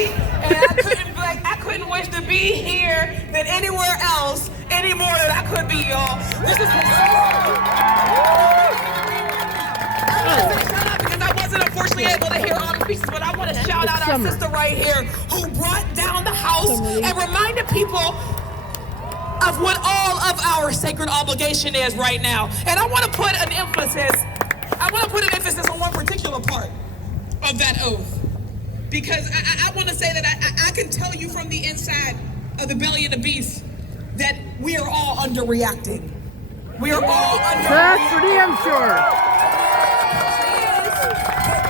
day, and I couldn't wish to be here than anywhere else any more than I could be, y'all. This is because I wasn't unfortunately able to hear all the pieces, but I want to shout out our sister right here who brought down the house and reminded people of what all of our sacred obligation is right now. And I want to put an emphasis on one particular part of that oath. Because I want to say that I can tell you from the inside of the belly of the beast that we are all underreacting. We are all underreacting. That's for damn sure.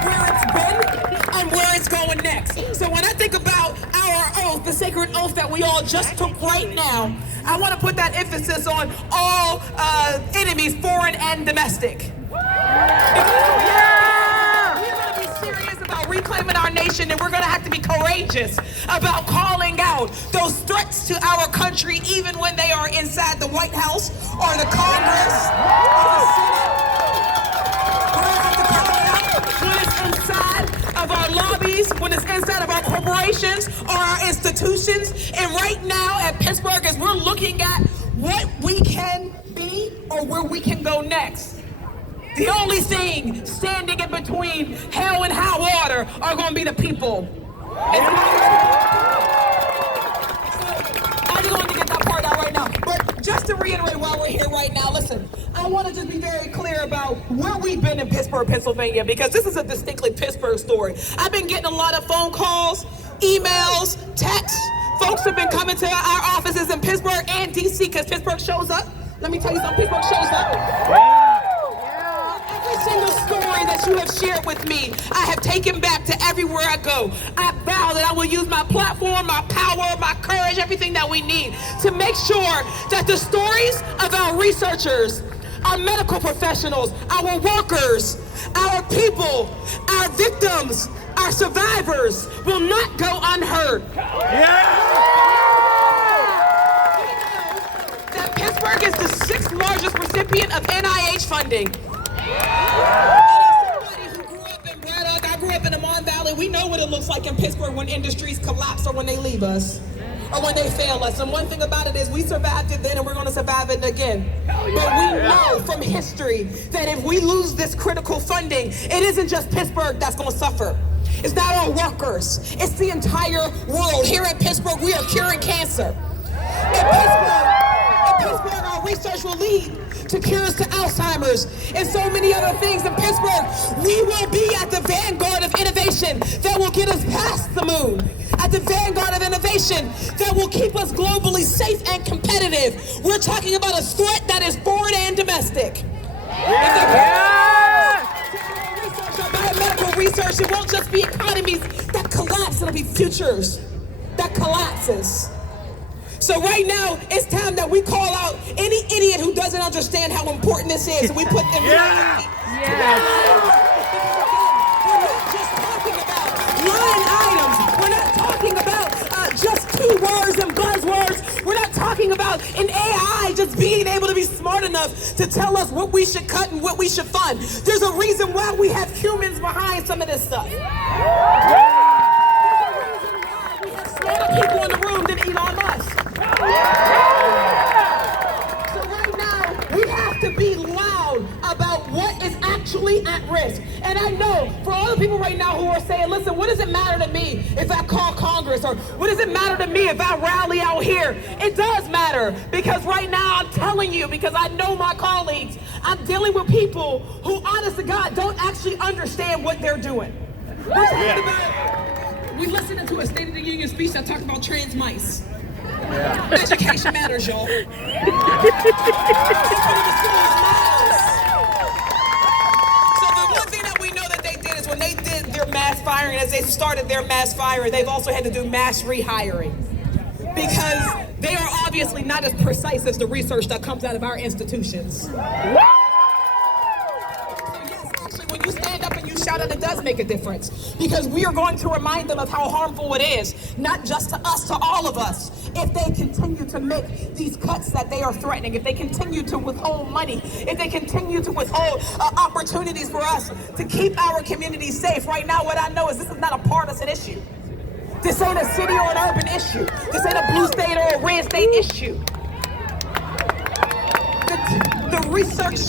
Where it's been and where it's going next. So when I think about our oath, the sacred oath that we all just took right now, I want to put that emphasis on all enemies, foreign and domestic. Reclaiming our nation, and we're going to have to be courageous about calling out those threats to our country, even when they are inside the White House or the Congress or the Senate. We're going to have to call it out when it's inside of our lobbies, when it's inside of our corporations or our institutions. And right now at Pittsburgh, as we're looking at what we can be or where we can go next, the only thing standing in between hell and high water are going to be the people. I just wanted to get that part out right now. But just to reiterate while we're here right now, listen, I want to just be very clear about where we've been in Pittsburgh, Pennsylvania, because this is a distinctly Pittsburgh story. I've been getting a lot of phone calls, emails, texts. Folks have been coming to our offices in Pittsburgh and D.C. because Pittsburgh shows up. Let me tell you something, Pittsburgh shows up. Every single story that you have shared with me, I have taken back to everywhere I go. I vow that I will use my platform, my power, my courage, everything that we need to make sure that the stories of our researchers, our medical professionals, our workers, our people, our victims, our survivors will not go unheard. That Pittsburgh is the 6th largest recipient of NIH funding. Somebody who grew up in Braddock, I grew up in the Mon Valley. We know what it looks like in Pittsburgh when industries collapse or when they leave us or when they fail us. And one thing about it is we survived it then and we're going to survive it again. But we know from history that if we lose this critical funding, it isn't just Pittsburgh that's going to suffer. It's not our workers. It's the entire world. Here in Pittsburgh, we are curing cancer. In Pittsburgh, our research will lead to cures to Alzheimer's and so many other things. In Pittsburgh, we will be at the vanguard of innovation that will get us past the moon. At the vanguard of innovation that will keep us globally safe and competitive. We're talking about a threat that is foreign and domestic. Biomedical research, it won't just be economies that collapse, it'll be futures that collapses. So right now, it's time that we call out any idiot who doesn't understand how important this is. And we put them We're not just talking about line items. We're not talking about just keywords and buzzwords. We're not talking about an AI just being able to be smart enough to tell us what we should cut and what we should fund. There's a reason why we have humans behind some of this stuff. There's a reason why we have smarter people in the room than Elon Musk. So right now, we have to be loud about what is actually at risk. And I know for all the people right now who are saying, listen, what does it matter to me if I call Congress? Or what does it matter to me if I rally out here? It does matter, because right now I'm telling you, because I know my colleagues, I'm dealing with people who, honest to God, don't actually understand what they're doing. We listened to a State of the Union speech that talked about trans mice. Education matters, y'all. So the one thing that we know that they did is when they did their mass firing, as they started their mass firing, they've also had to do mass rehiring. Because they are obviously not as precise as the research that comes out of our institutions. When you stand up and you shout out, it does make a difference, because we are going to remind them of how harmful it is, not just to us, to all of us, if they continue to make these cuts that they are threatening, if they continue to withhold money, if they continue to withhold opportunities for us to keep our communities safe. Right now, what I know is this is not a partisan issue. This ain't a city or an urban issue. This ain't a blue state or a red state issue. The research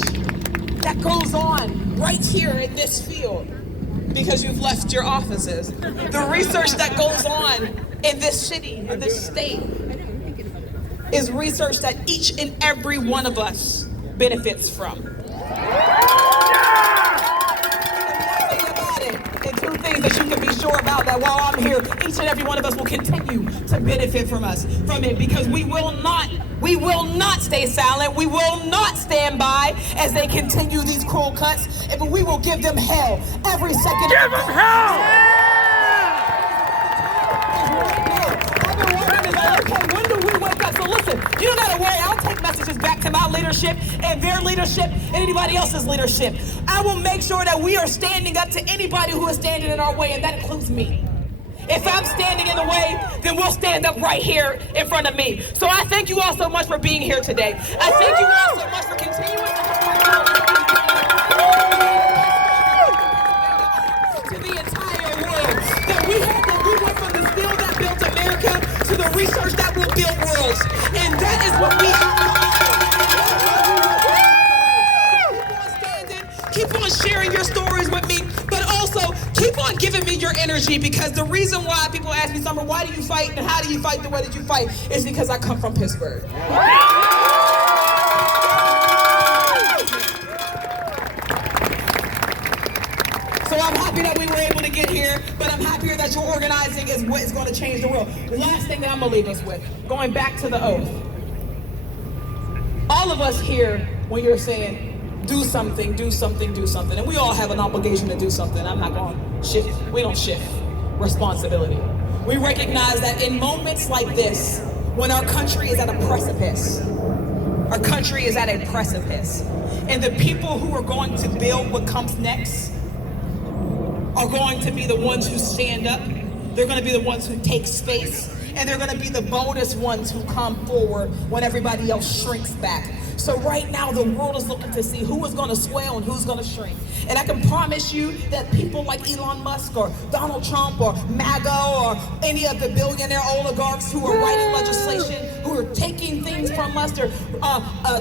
that goes on right here in this field, because you've left your offices. The research that goes on in this city, in this state, is research that each and every one of us benefits from. And two things that you can be sure about, that while I'm here, each and every one of us will continue to benefit from it, because we will not stay silent. We will not stand by as they continue these cruel cuts, but we will give them hell every second. Give them hell! I've been wondering, okay, when do we wake up? So listen, you don't gotta worry. I'll take messages back to my leadership and their leadership and anybody else's leadership. I will make sure that we are standing up to anybody who is standing in our way, and that includes me. If I'm standing in the way, then we'll stand up right here in front of me. So I thank you all so much for being here today. I thank you all so much for continuing to the entire world. That we went from the steel that built America to the research that will build worlds. And that is what we keep on sharing your stories with me, but also keep on giving me your energy, because the reason why people ask me, Summer, why do you fight and how do you fight the way that you fight, is because I come from Pittsburgh. So I'm happy that we were able to get here, but I'm happier that your organizing is what is going to change the world. The last thing that I'm going to leave us with, going back to the oath. All of us here, when you're saying, do something, do something, do something. And we all have an obligation to do something. I'm not going to shift. We don't shift responsibility. We recognize that in moments like this, when our country is at a precipice, our country is at a precipice, and the people who are going to build what comes next are going to be the ones who stand up. They're going to be the ones who take space, and they're going to be the bonus ones who come forward when everybody else shrinks back. So right now, the world is looking to see who is going to swell and who's going to shrink. And I can promise you that people like Elon Musk or Donald Trump or MAGA or any of the billionaire oligarchs who are writing legislation, who are taking things from us, they're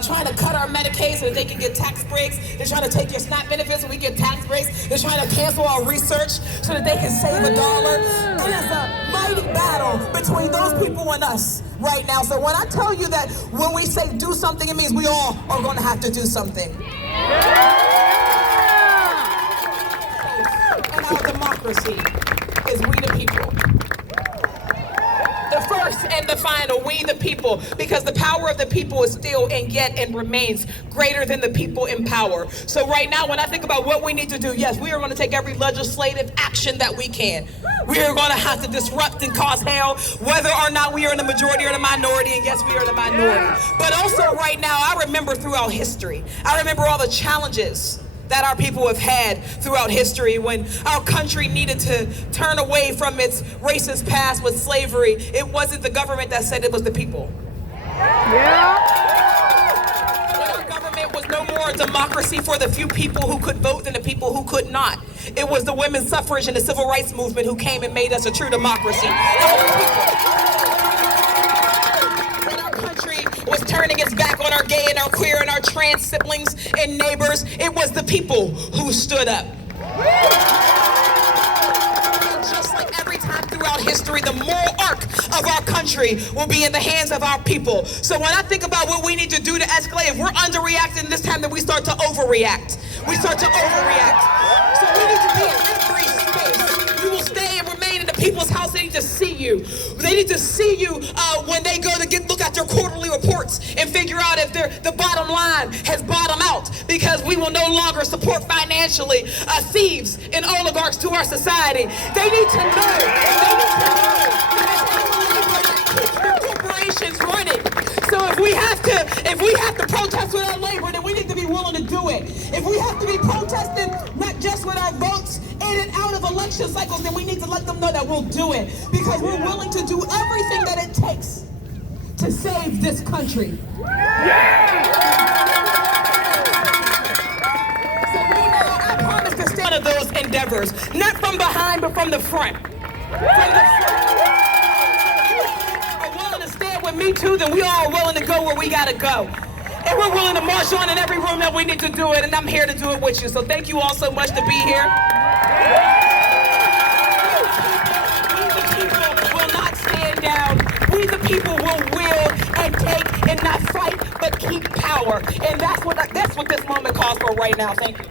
trying to cut our Medicaid so that they can get tax breaks. They're trying to take your SNAP benefits so we get tax breaks. They're trying to cancel our research so that they can save $1. It is a mighty battle between those people and us right now. So when I tell you that when we say do something, it means we all are going to have to do something. And our democracy is we the people. The first and the final, we the people, because the power of the people is still and yet and remains greater than the people in power. So right now, when I think about what we need to do, yes, we are going to take every legislative action that we can. We are going to have to disrupt and cause hell, whether or not we are in the majority or the minority, and yes, we are the minority. But also right now, I remember throughout history, I remember all the challenges that our people have had throughout history when our country needed to turn away from its racist past with slavery. It wasn't the government that said, it was the people. Yeah. When our government was no more a democracy for the few people who could vote than the people who could not. It was the women's suffrage and the civil rights movement who came and made us a true democracy. Was turning its back on our gay and our queer and our trans siblings and neighbors. It was the people who stood up. And just like every time throughout history, the moral arc of our country will be in the hands of our people. So when I think about what we need to do to escalate, if we're underreacting this time, then we start to overreact. We start to overreact. So we need to be in every space. We will stay and remain in the people's house. They need to see you. They need to see you when they go to look at your quarterly reports and figure out if the bottom line has bottomed out, because we will no longer support financially thieves and oligarchs to our society. They need to know. They need to know that corporations running. So if we have to protest with our labor, then we need to be willing to do it. If we have to be protesting not just with our votes in and out of election cycles, then we need to let them know that we'll do it, because we're willing to do everything that it takes to save this country. Yeah! So right now, I promise to stand on those endeavors, not from behind, but from the front. From the front. Me Too, then we all are willing to go where we gotta go. And we're willing to march on in every room that we need to do it, and I'm here to do it with you. So thank you all so much to be here. We the people will not stand down. We the people will wield and take and not fight, but keep power. And that's what this moment calls for right now. Thank you.